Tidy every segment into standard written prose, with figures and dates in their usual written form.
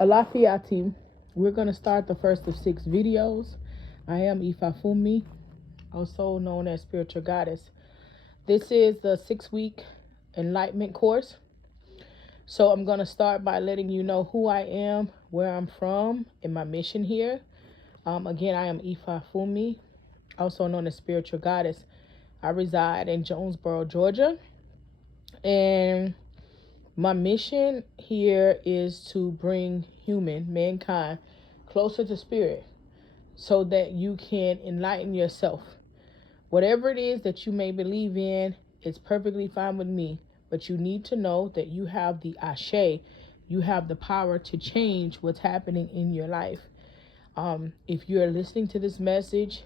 Alafiati, we're going to start the first of 6 videos. I am Ifafumi, also known as Spiritual Goddess. This is the 6-week Enlightenment course. So I'm going to start by letting you know who I am, where I'm from, and my mission here. Again, I am Ifafumi, also known as Spiritual Goddess. I reside in Jonesboro, Georgia. And my mission here is to bring mankind, closer to spirit so that you can enlighten yourself. Whatever it is that you may believe in, it's perfectly fine with me. But you need to know that you have the ashe, you have the power to change what's happening in your life. If you're listening to this message,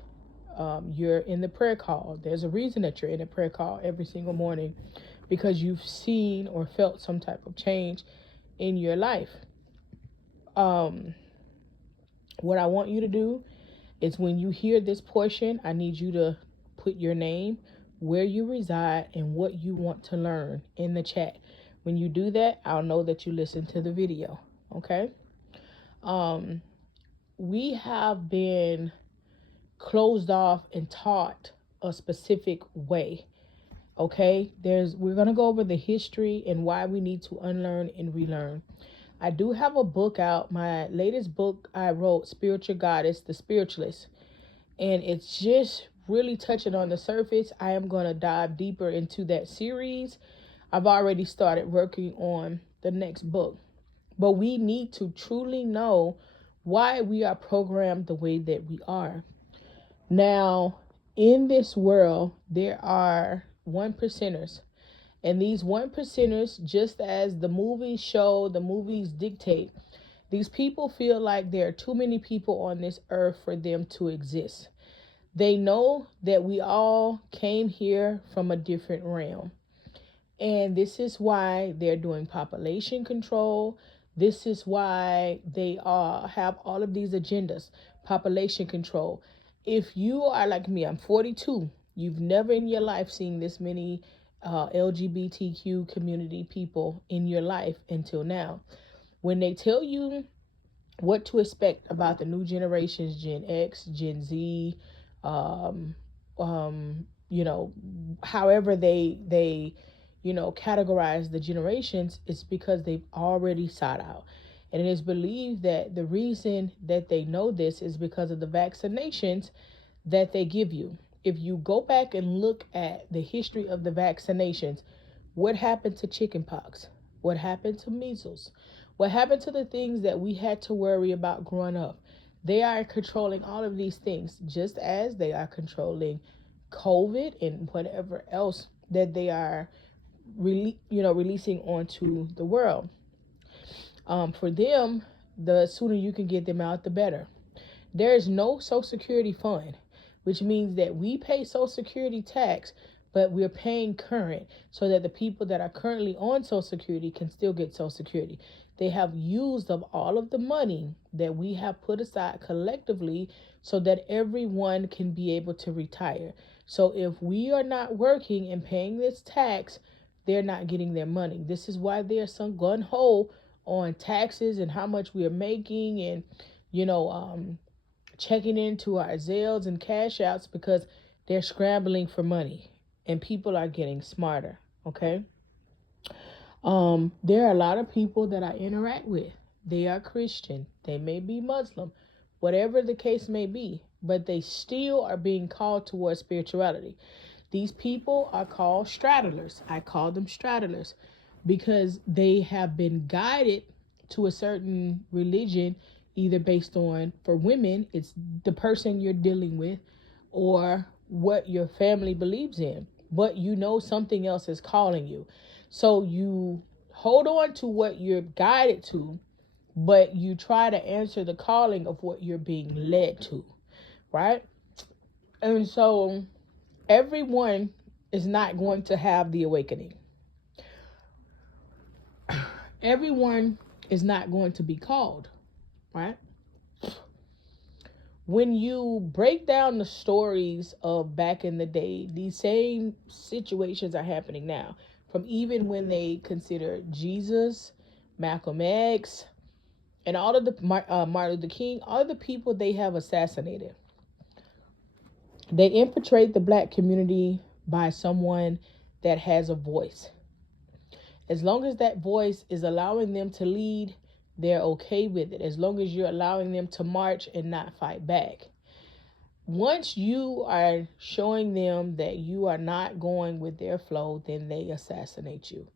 you're in the prayer call. There's a reason that you're in a prayer call every single morning, because you've seen or felt some type of change in your life. What I want you to do is, when you hear this portion, I need you to put your name, where you reside, and what you want to learn in the chat. When you do that, I'll know that you listened to the video. Okay? We have been closed off and taught a specific way. Okay, we're going to go over the history and why we need to unlearn and relearn. I do have a book out. My latest book I wrote, Spiritual Goddess, The Spiritualist. And it's just really touching on the surface. I am going to dive deeper into that series. I've already started working on the next book. But we need to truly know why we are programmed the way that we are. Now, in this world, there are 1%ers. And these 1%ers, just as the movies show, the movies dictate, these people feel like there are too many people on this earth for them to exist. They know that we all came here from a different realm. And this is why they're doing population control. This is why they have all of these agendas, population control. If you are like me, I'm 42. You've never in your life seen this many LGBTQ community people in your life until now. When they tell you what to expect about the new generations, Gen X, Gen Z, however they categorize the generations, it's because they've already sought out. And it is believed that the reason that they know this is because of the vaccinations that they give you. If you go back and look at the history of the vaccinations, what happened to chickenpox? What happened to measles? What happened to the things that we had to worry about growing up? They are controlling all of these things, just as they are controlling COVID and whatever else that they are releasing onto the world. For them, the sooner you can get them out, the better. There is no Social Security fund, which means that we pay Social Security tax, but we're paying current so that the people that are currently on Social Security can still get Social Security. They have used up all of the money that we have put aside collectively so that everyone can be able to retire. So if we are not working and paying this tax, they're not getting their money. This is why there's some gun-ho on taxes and how much we are making, and checking into our Zelles and cash outs, because they're scrambling for money and people are getting smarter. Okay. There are a lot of people that I interact with. They are Christian. They may be Muslim, whatever the case may be, but they still are being called towards spirituality. These people are called straddlers. I call them straddlers because they have been guided to a certain religion, either based on, for women, it's the person you're dealing with or what your family believes in, but something else is calling you. So you hold on to what you're guided to, but you try to answer the calling of what you're being led to, right? And so everyone is not going to have the awakening. Everyone is not going to be called, right? When you break down the stories of back in the day, these same situations are happening now. From even when they consider Jesus, Malcolm X, And all of the Martin Luther King, all of the people they have assassinated, they infiltrate the black community by someone that has a voice. As long as that voice is allowing them to lead, they're okay with it. As long as you're allowing them to march and not fight back. Once you are showing them that you are not going with their flow, then they assassinate you.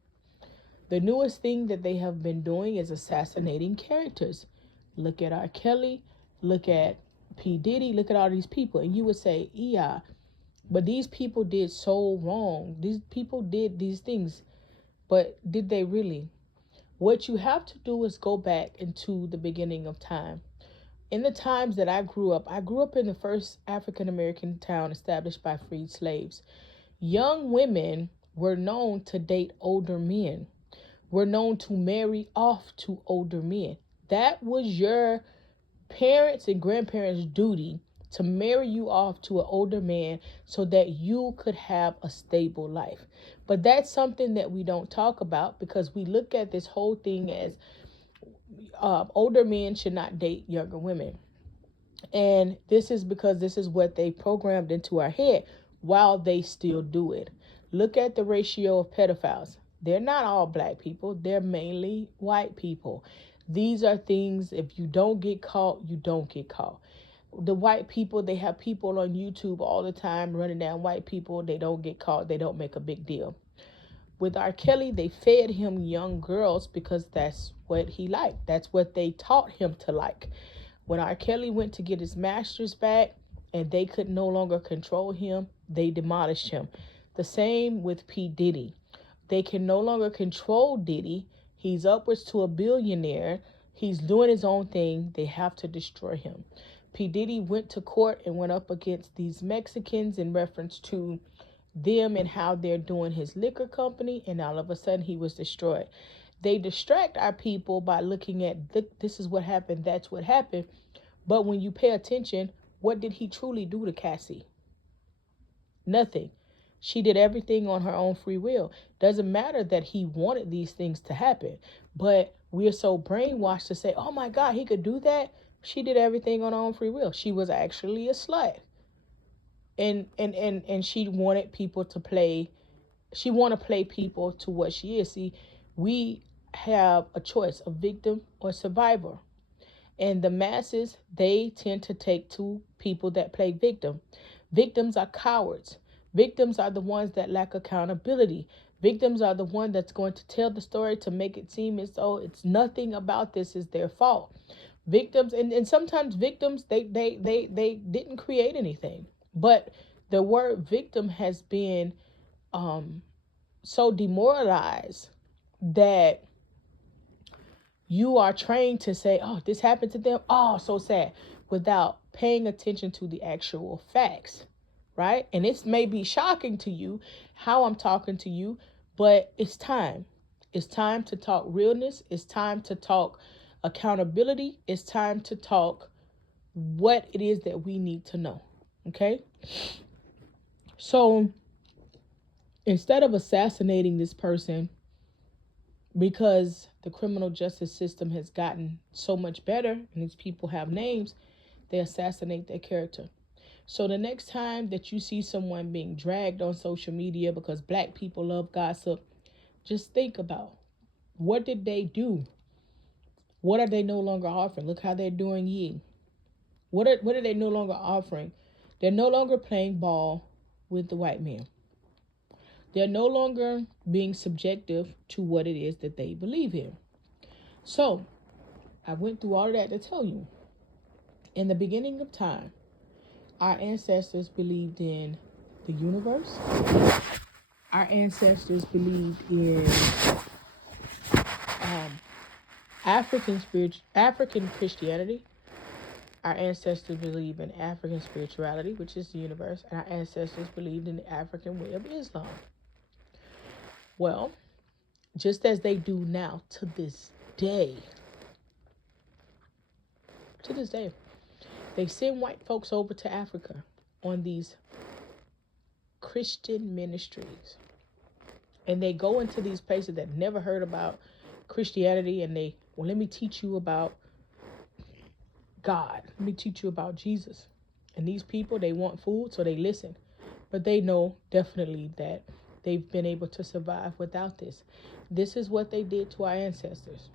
The newest thing that they have been doing is assassinating characters. Look at R. Kelly, look at P. Diddy, look at all these people. And you would say, yeah, but these people did so wrong. These people did these things. But did they really? What you have to do is go back into the beginning of time. In the times that I grew up in the first African American town established by freed slaves. Young women were known to date older men, were known to marry off to older men. That was your parents' and grandparents' duty, to marry you off to an older man so that you could have a stable life. But that's something that we don't talk about, because we look at this whole thing as older men should not date younger women. And this is because this is what they programmed into our head while they still do it. Look at the ratio of pedophiles. They're not all black people. They're mainly white people. These are things, if you don't get caught, you don't get caught. The white people, they have people on YouTube all the time running down white people. They don't get caught. They don't make a big deal. With R. Kelly, they fed him young girls because that's what he liked. That's what they taught him to like. When R. Kelly went to get his masters back and they could no longer control him, they demolished him. The same with P. Diddy. They can no longer control Diddy. He's upwards to a billionaire. He's doing his own thing. They have to destroy him. P. Diddy went to court and went up against these Mexicans in reference to them and how they're doing his liquor company, and all of a sudden he was destroyed. They distract our people by looking at this is what happened, that's what happened. But when you pay attention, what did he truly do to Cassie? Nothing. She did everything on her own free will. Doesn't matter that he wanted these things to happen, but we're so brainwashed to say, oh my God, he could do that. She did everything on her own free will. She was actually a slut. And she wanted people to play. She want to play people to what she is. See, we have a choice, a victim or survivor. And the masses, they tend to take to people that play victim. Victims are cowards. Victims are the ones that lack accountability. Victims are the one that's going to tell the story to make it seem as though it's nothing about this is their fault. Victims, and sometimes victims, they didn't create anything. But the word victim has been so demoralized that you are trained to say, oh, this happened to them. Oh, so sad, without paying attention to the actual facts, right? And it may be shocking to you how I'm talking to you, but it's time. It's time to talk realness. It's time to talk accountability. It's time to talk what it is that we need to know, okay? So instead of assassinating this person because the criminal justice system has gotten so much better and these people have names, they assassinate their character. So the next time that you see someone being dragged on social media because black people love gossip, just think about, what did they do? What are they no longer offering? Look how they're doing ye. What are they no longer offering? They're no longer playing ball with the white man. They're no longer being subjective to what it is that they believe in. So I went through all of that to tell you, in the beginning of time, our ancestors believed in the universe. Our ancestors believed in African Christianity. Our ancestors believed in African spirituality, which is the universe. And our ancestors believed in the African way of Islam. Well, just as they do now to this day, they send white folks over to Africa on these Christian ministries. And they go into these places that never heard about Christianity, and let me teach you about God. Let me teach you about Jesus. And these people, they want food, so they listen. But they know definitely that they've been able to survive without this. This is what they did to our ancestors.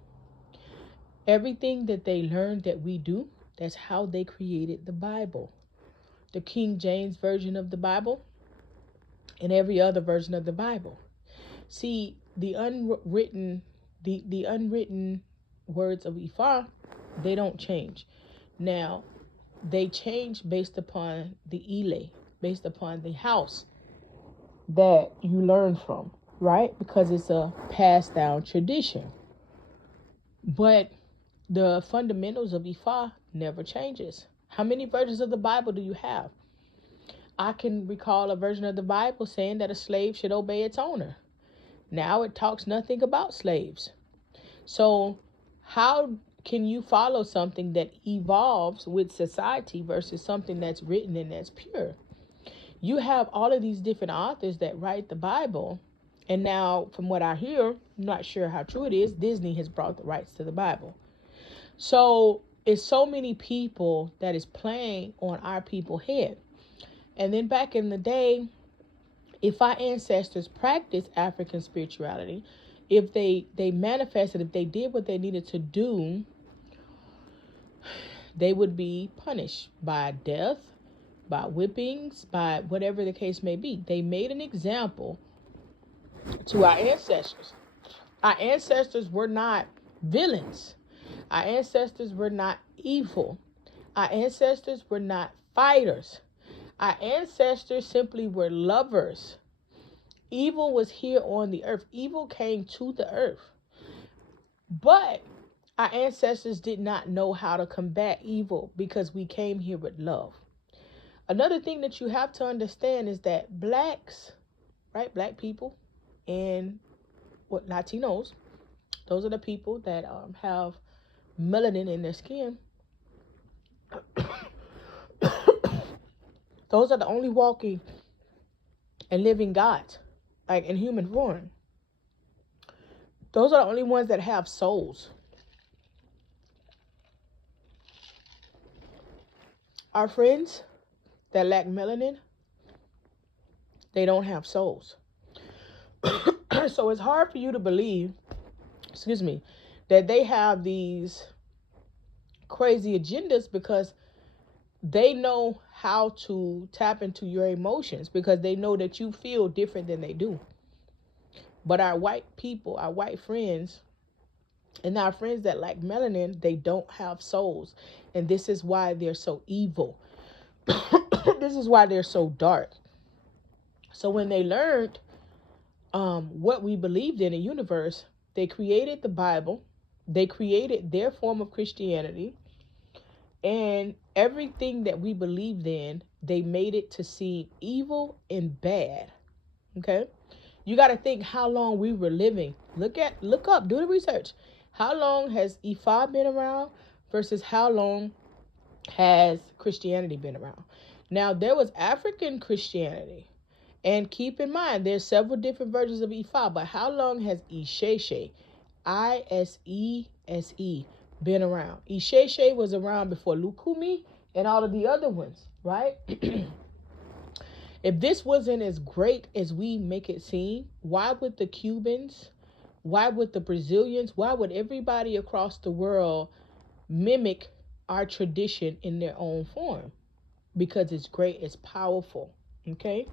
Everything that they learned that we do, that's how they created the Bible. The King James Version of the Bible and every other version of the Bible. See, the unwritten words of Ifa, they don't change. Now, they change based upon the Ile, based upon the house that you learn from, right? Because it's a passed down tradition. But the fundamentals of Ifa never changes. How many versions of the Bible do you have? I can recall a version of the Bible saying that a slave should obey its owner. Now it talks nothing about slaves. So how can you follow something that evolves with society versus something that's written and that's pure? You have all of these different authors that write the Bible. And now, from what I hear, I'm not sure how true it is, Disney has brought the rights to the Bible. So it's so many people that is playing on our people's head. And then back in the day, if our ancestors practiced African spirituality, if they manifested, if they did what they needed to do, they would be punished by death, by whippings, by whatever the case may be. They made an example to our ancestors. Our ancestors were not villains. Our ancestors were not evil. Our ancestors were not fighters. Our ancestors simply were lovers. Evil was here on the earth. Evil came to the earth. But our ancestors did not know how to combat evil because we came here with love. Another thing that you have to understand is that blacks, right, black people and Latinos, those are the people that have melanin in their skin. Those are the only walking and living gods, like in human form. Those are the only ones that have souls. Our friends that lack melanin, they don't have souls. So it's hard for you to believe, that they have these crazy agendas because they know how to tap into your emotions because they know that you feel different than they do. But our white people, our white friends, and our friends that lack melanin, they don't have souls. And this is why they're so evil. This is why they're so dark. So when they learned what we believed in the universe, they created the Bible. They created their form of Christianity. And everything that we believed in, they made it to seem evil and bad. Okay? You got to think how long we were living. Look up, do the research. How long has Ifa been around versus how long has Christianity been around? Now, there was African Christianity. And keep in mind, there's several different versions of Ifa, but how long has Isheshe, Isese, been around? Isheshe was around before Lukumi and all of the other ones, right? If this wasn't as great as we make it seem, why would the Cubans, why would the Brazilians, why would everybody across the world mimic our tradition in their own form? Because it's great, it's powerful, okay?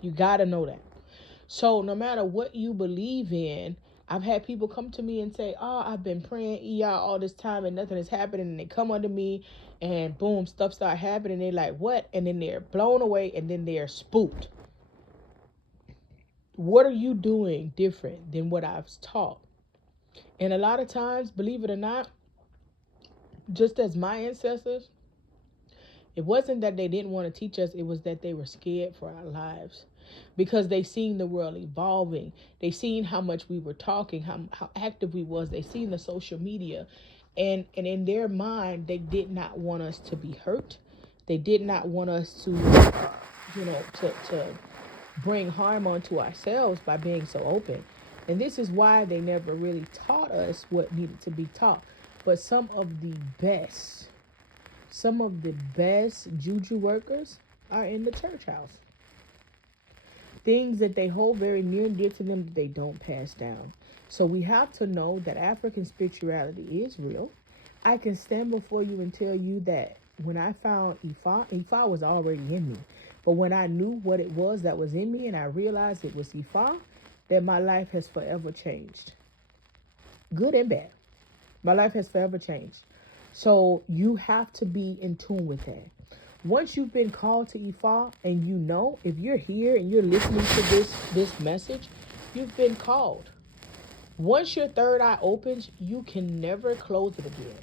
You got to know that. So no matter what you believe in, I've had people come to me and say, oh, I've been praying ER all this time and nothing is happening. And they come under me and boom, stuff start happening. They're like, what? And then they're blown away and then they're spooked. What are you doing different than what I've taught? And a lot of times, believe it or not, just as my ancestors, it wasn't that they didn't want to teach us. It was that they were scared for our lives because they seen the world evolving. They seen how much we were talking, how active we was. They seen the social media. And in their mind, they did not want us to be hurt. They did not want us to, to bring harm onto ourselves by being so open. And this is why they never really taught us what needed to be taught. But some of the best some of the best juju workers are in the church house. Things that they hold very near and dear to them that they don't pass down. So we have to know that African spirituality is real. I can stand before you and tell you that when I found Ifa was already in me. But when I knew what it was that was in me and I realized it was Ifa, that my life has forever changed. Good and bad. My life has forever changed. So you have to be in tune with that. Once you've been called to Ifa, and you know, if you're here and you're listening to this message, you've been called. Once your third eye opens, you can never close it again.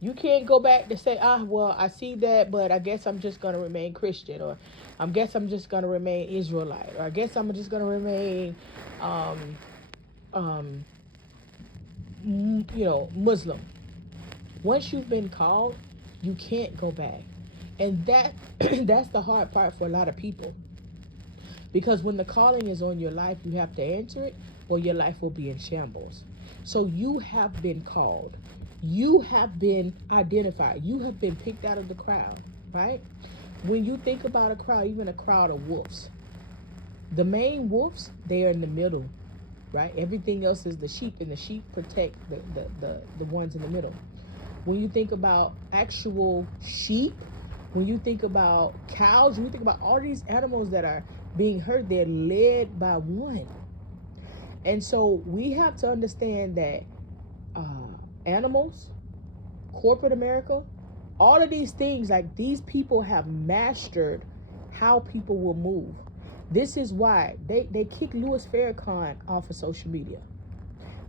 You can't go back to say, well, I see that, but I guess I'm just going to remain Christian, or I guess I'm just going to remain Israelite, or I guess I'm just going to remain, Muslim. Once you've been called, you can't go back. And that's the hard part for a lot of people. Because when the calling is on your life, you have to answer it, or your life will be in shambles. So you have been called. You have been identified. You have been picked out of the crowd, right? When you think about a crowd, even a crowd of wolves, the main wolves, they are in the middle, right? Everything else is the sheep, and the sheep protect the ones in the middle. When you think about actual sheep, when you think about cows, when you think about all these animals that are being hurt, they're led by one. And so we have to understand that animals, corporate America, all of these things, like, these people have mastered how people will move. This is why they kicked Louis Farrakhan off of social media.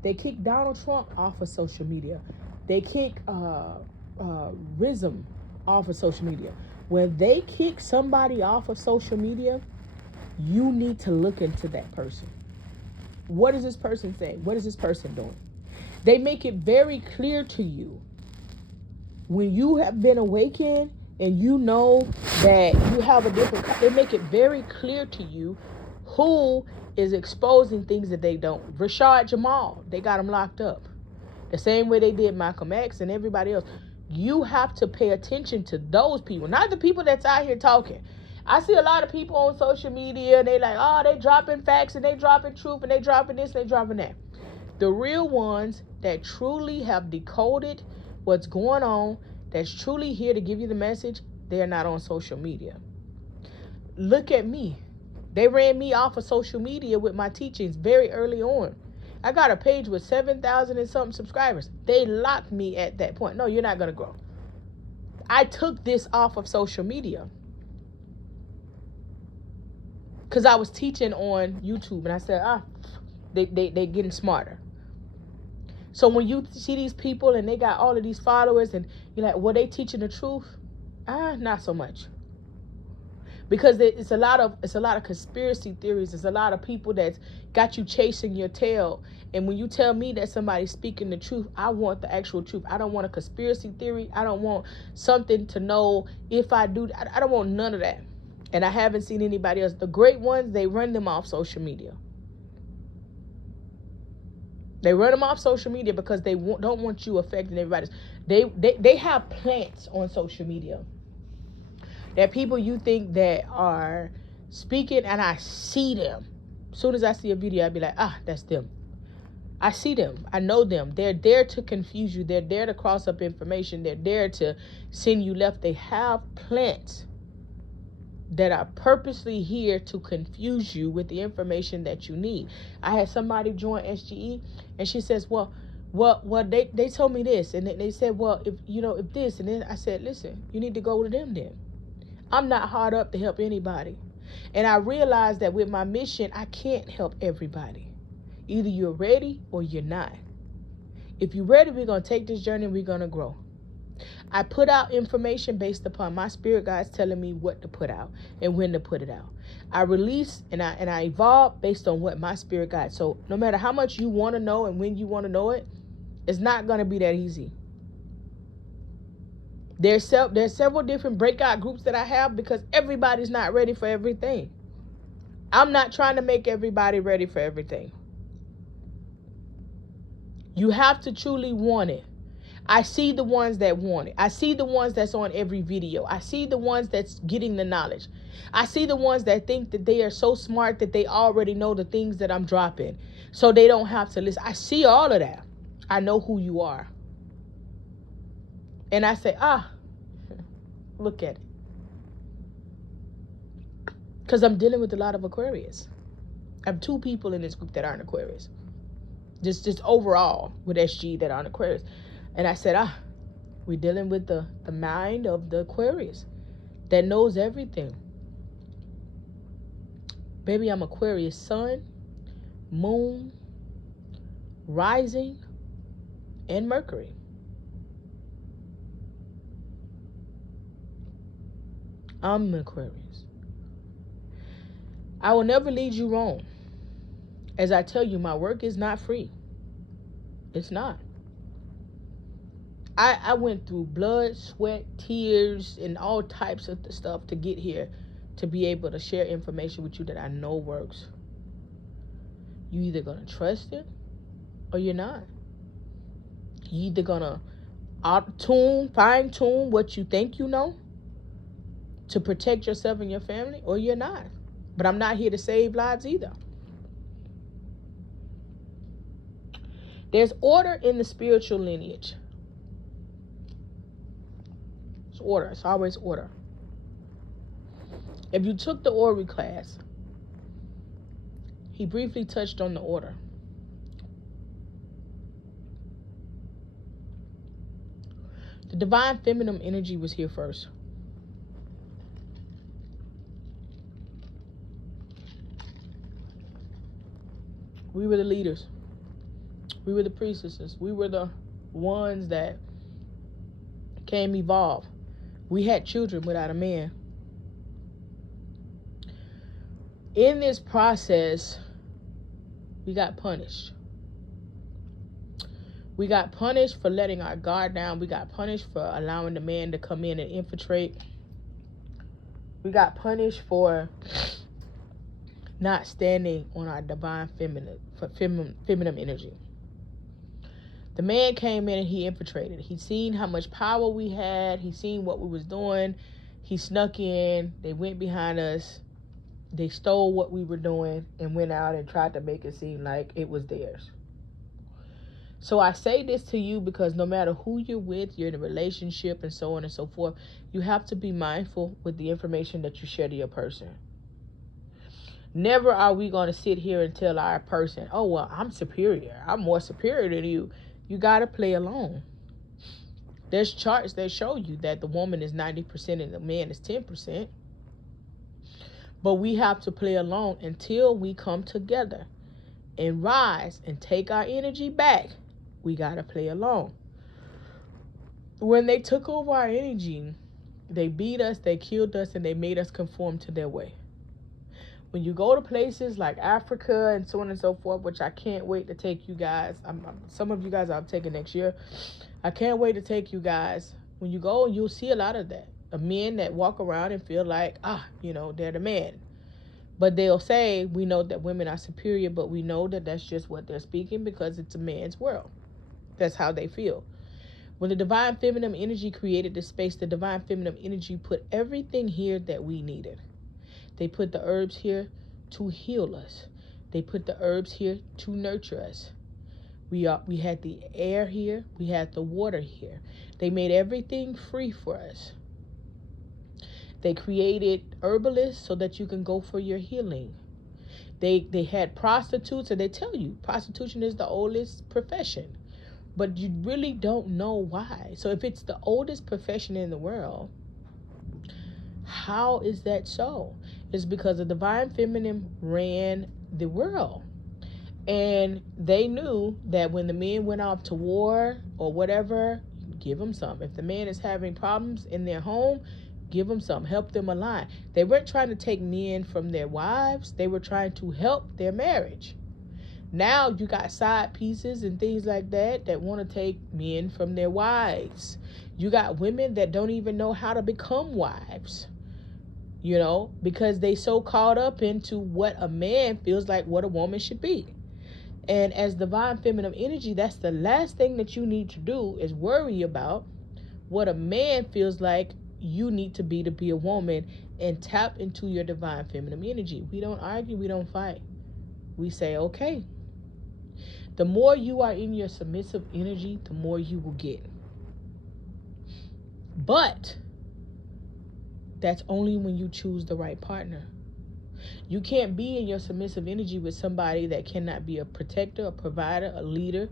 They kicked Donald Trump off of social media. They kicked RISM off of social media. When they kick somebody off of social media, you need to look into that person. What is this person saying? What is this person doing? They make it very clear to you. When you have been awakened and you know that you have a different, they make it very clear to you who is exposing things that they don't. Rashad Jamal, they got him locked up. The same way they did Malcolm X and everybody else. You have to pay attention to those people, not the people that's out here talking. I see a lot of people on social media, and they like, they dropping facts, and they dropping truth, and they dropping this, and they dropping that. The real ones that truly have decoded what's going on, that's truly here to give you the message, they are not on social media. Look at me. They ran me off of social media with my teachings very early on. I got a page with 7,000 and something subscribers. They locked me at that point. No, you're not going to grow. I took this off of social media because I was teaching on YouTube, and I said, they getting smarter. So when you see these people and they got all of these followers, and you're like, well, they teaching the truth? Not so much. Because it's a lot of conspiracy theories. It's a lot of people that's got you chasing your tail. And when you tell me that somebody's speaking the truth, I want the actual truth. I don't want a conspiracy theory. I don't want something to know if I do. I don't want none of that. And I haven't seen anybody else. The great ones, they run them off social media. They run them off social media because they don't want you affecting everybody else. They have plants on social media. That people you think that are speaking, and I see them. As soon as I see a video, I'd be like, that's them. I see them. I know them. They're there to confuse you. They're there to cross up information. They're there to send you left. They have plants that are purposely here to confuse you with the information that you need. I had somebody join SGE, and she says, well, they told me this, and they said, well, if this, and then I said, listen, you need to go to them then. I'm not hard up to help anybody. And I realized that with my mission, I can't help everybody. Either you're ready or you're not. If you're ready, we're going to take this journey and we're going to grow. I put out information based upon my spirit guides telling me what to put out and when to put it out. I release and I evolve based on what my spirit guides. So no matter how much you want to know and when you want to know it, it's not going to be that easy. There's several different breakout groups that I have because everybody's not ready for everything. I'm not trying to make everybody ready for everything. You have to truly want it. I see the ones that want it. I see the ones that's on every video. I see the ones that's getting the knowledge. I see the ones that think that they are so smart that they already know the things that I'm dropping, so they don't have to listen. I see all of that. I know who you are. And I say, look at it. Because I'm dealing with a lot of Aquarius. I have 2 people in this group that aren't Aquarius. Just overall with SGE that aren't Aquarius. And I said, we're dealing with the mind of the Aquarius that knows everything. Baby, I'm Aquarius sun, moon, rising, and Mercury. I'm Aquarius. I will never lead you wrong. As I tell you, my work is not free. It's not. I went through blood, sweat, tears, and all types of stuff to get here, to be able to share information with you that I know works. You either gonna trust it or you're not. You either gonna fine tune what you think you know to protect yourself and your family, or you're not. But I'm not here to save lives either. There's order in the spiritual lineage. It's order. It's always order. If you took the Ori class, he briefly touched on the order. The divine feminine energy was here first. We were the leaders. We were the priestesses. We were the ones that came evolved. We had children without a man. In this process, we got punished. We got punished for letting our guard down. We got punished for allowing the man to come in and infiltrate. We got punished for not standing on our divine feminine energy. The man came in and he infiltrated. He seen how much power we had. He seen what we was doing. He snuck in. They went behind us. They stole what we were doing and went out and tried to make it seem like it was theirs. So I say this to you because no matter who you're with, you're in a relationship and so on and so forth, you have to be mindful with the information that you share to your person. Never are we going to sit here and tell our person, oh, well, I'm superior. I'm more superior than you. You got to play along. There's charts that show you that the woman is 90% and the man is 10%. But we have to play along until we come together and rise and take our energy back. We got to play along. When they took over our energy, they beat us, they killed us, and they made us conform to their way. When you go to places like Africa and so on and so forth, which I can't wait to take you guys. Some of you guys I'll take it next year. I can't wait to take you guys. When you go, you'll see a lot of that. Men that walk around and feel like, they're the man. But they'll say, we know that women are superior, but we know that that's just what they're speaking because it's a man's world. That's how they feel. When the divine feminine energy created this space, the divine feminine energy put everything here that we needed. They put the herbs here to heal us. They put the herbs here to nurture us. We had the air here. We had the water here. They made everything free for us. They created herbalists so that you can go for your healing. They had prostitutes, and they tell you prostitution is the oldest profession. But you really don't know why. So if it's the oldest profession in the world, how is that so? It's because the divine feminine ran the world. And they knew that when the men went off to war or whatever, give them some. If the man is having problems in their home, give them some. Help them align. They weren't trying to take men from their wives. They were trying to help their marriage. Now you got side pieces and things like that want to take men from their wives. You got women that don't even know how to become wives. Because they so caught up into what a man feels like what a woman should be. And as divine feminine energy, that's the last thing that you need to do is worry about what a man feels like you need to be a woman, and tap into your divine feminine energy. We don't argue, we don't fight. We say, okay, the more you are in your submissive energy, the more you will get. But that's only when you choose the right partner. You can't be in your submissive energy with somebody that cannot be a protector, a provider, a leader,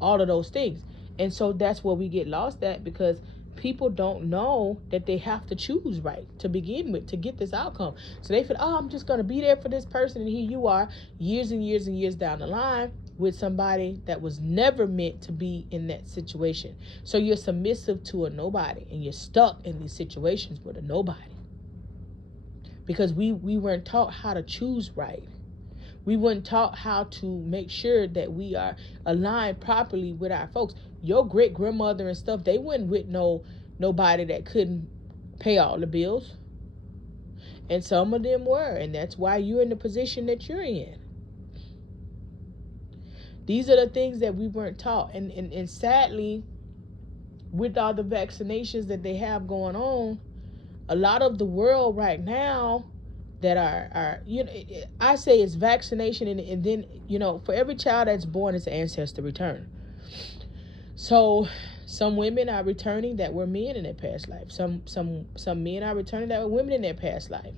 all of those things. And so that's where we get lost at, because people don't know that they have to choose right to begin with to get this outcome. So they feel, oh, I'm just going to be there for this person. And here you are years and years and years down the line with somebody that was never meant to be in that situation. So you're submissive to a nobody, and you're stuck in these situations with a nobody. Because we weren't taught how to choose right. We weren't taught how to make sure that we are aligned properly with our folks. Your great grandmother and stuff, they weren't with nobody that couldn't pay all the bills. And some of them were, and that's why you're in the position that you're in. These are the things that we weren't taught. And sadly, with all the vaccinations that they have going on, a lot of the world right now that are I say it's vaccination, and then, for every child that's born, it's an ancestor return. So some women are returning that were men in their past life. Some men are returning that were women in their past life.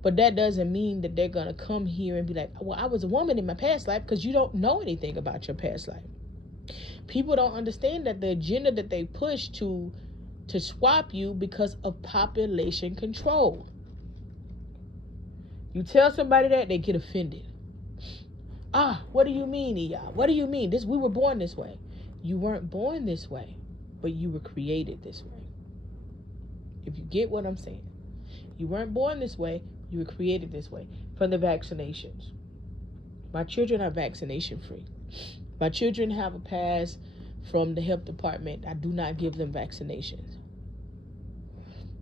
But that doesn't mean that they're going to come here and be like, well, I was a woman in my past life, because you don't know anything about your past life. People don't understand that the agenda that they push to swap you because of population control. You tell somebody that, they get offended. What do you mean, Iya? What do you mean? We were born this way. You weren't born this way, but you were created this way. If you get what I'm saying. You weren't born this way, you were created this way. From the vaccinations. My children are vaccination free. My children have a pass from the health department. I do not give them vaccinations.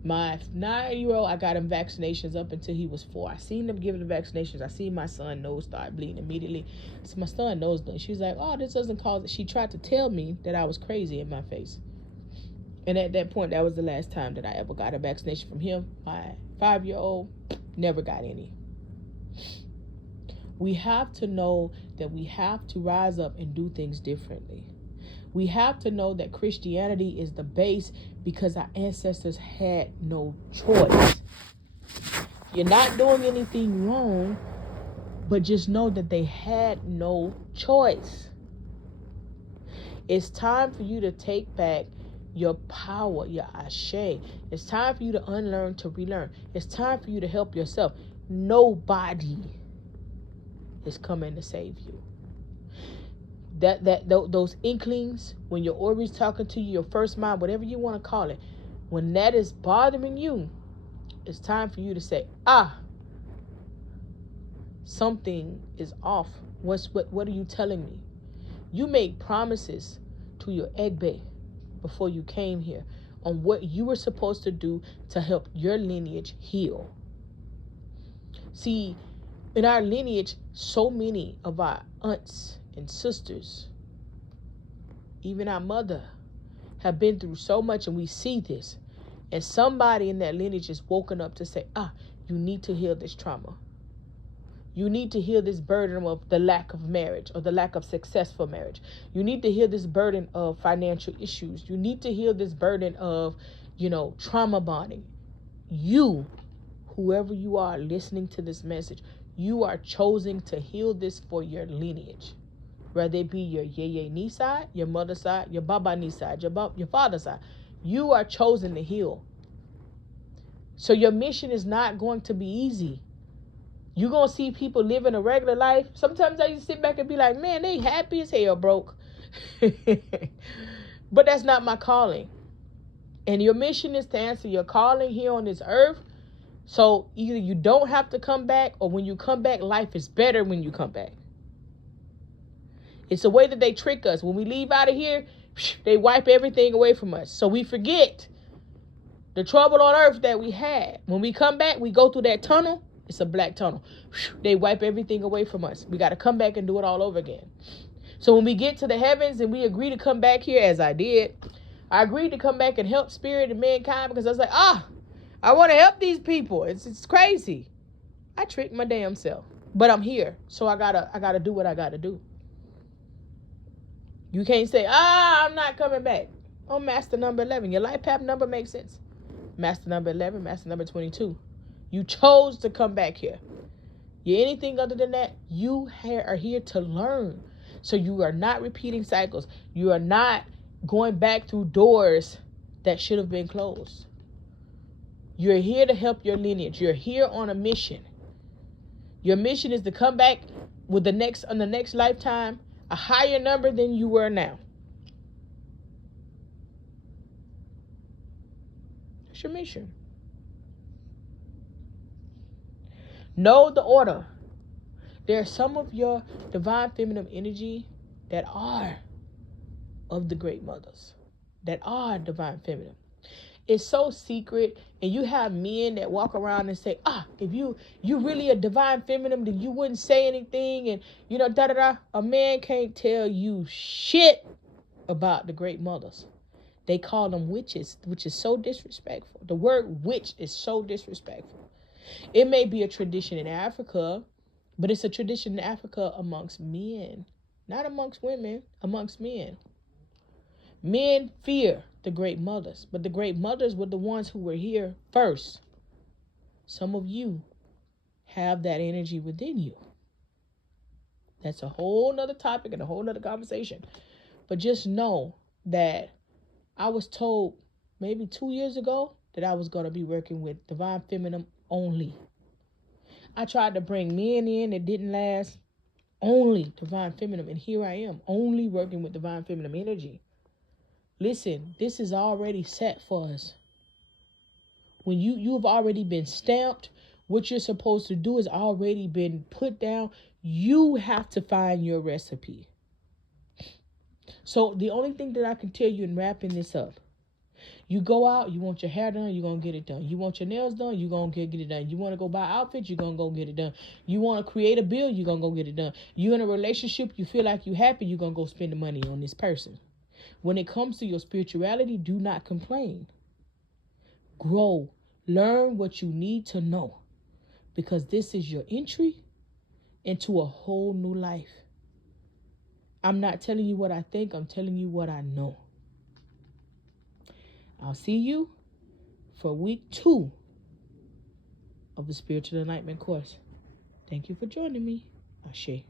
My 9-year-old, I got him vaccinations up until he was 4. I seen them giving the vaccinations. I seen my son nose start bleeding immediately. So my son nose bleeding. She was like, oh, this doesn't cause it. She tried to tell me that I was crazy in my face. And at that point, that was the last time that I ever got a vaccination from him. My 5-year-old never got any. We have to know that we have to rise up and do things differently. We have to know that Christianity is the base, because our ancestors had no choice. You're not doing anything wrong, but just know that they had no choice. It's time for you to take back your power, your ashe. It's time for you to unlearn to relearn. It's time for you to help yourself. Nobody is coming to save you. Those inklings, when your Ori's talking to you, your first mind, whatever you want to call it, when that is bothering you, it's time for you to say, something is off. What are you telling me? You made promises to your Egbe before you came here on what you were supposed to do to help your lineage heal. See, in our lineage, so many of our aunts and sisters, even our mother, have been through so much, and we see this. And somebody in that lineage is woken up to say, you need to heal this trauma. You need to heal this burden of the lack of marriage or the lack of successful marriage. You need to heal this burden of financial issues. You need to heal this burden of, trauma bonding. You, whoever you are listening to this message, you are choosing to heal this for your lineage. Whether it be your yeye ni side, your mother side, your baba ni side, your father side. You are chosen to heal. So your mission is not going to be easy. You're going to see people living a regular life. Sometimes I used to sit back and be like, man, they happy as hell, broke. But that's not my calling. And your mission is to answer your calling here on this earth. So either you don't have to come back, or when you come back, life is better when you come back. It's a way that they trick us. When we leave out of here, they wipe everything away from us. So we forget the trouble on earth that we had. When we come back, we go through that tunnel. It's a black tunnel. They wipe everything away from us. We got to come back and do it all over again. So when we get to the heavens and we agree to come back here, as I did, I agreed to come back and help spirit and mankind because I was like, I want to help these people. It's crazy. I tricked my damn self. But I'm here. So I gotta do what I gotta do. You can't say, I'm not coming back. Oh, master number 11. Your life path number makes sense. Master number 11, master number 22. You chose to come back here. You're anything other than that, you are here to learn. So you are not repeating cycles. You are not going back through doors that should have been closed. You're here to help your lineage. You're here on a mission. Your mission is to come back with the next lifetime a higher number than you were now. It's your mission. Know the order. There are some of your divine feminine energy that are of the great mothers, that are divine feminine. It's so secret, and you have men that walk around and say, if you really a divine feminine, then you wouldn't say anything, and A man can't tell you shit about the great mothers. They call them witches, which is so disrespectful. The word witch is so disrespectful. It may be a tradition in Africa, but it's a tradition in Africa amongst men, not amongst women, amongst men. Men fear the great mothers, but the great mothers were the ones who were here first. Some of you have that energy within you. That's a whole nother topic and a whole nother conversation. But just know that I was told maybe 2 years ago that I was going to be working with divine feminine only. I tried to bring men in, it didn't last. Only divine feminine, and here I am, only working with divine feminine energy. Listen, this is already set for us. When you've already been stamped, what you're supposed to do has already been put down. You have to find your recipe. So the only thing that I can tell you in wrapping this up, you go out, you want your hair done, you're going to get it done. You want your nails done, you're going to get it done. You want to go buy outfits, you're going to go get it done. You want to create a bill, you're going to go get it done. You in a relationship, you feel like you're happy, you're going to go spend the money on this person. When it comes to your spirituality, do not complain. Grow. Learn what you need to know. Because this is your entry into a whole new life. I'm not telling you what I think, I'm telling you what I know. I'll see you for week 2 of the Spiritual Enlightenment course. Thank you for joining me. Ashe.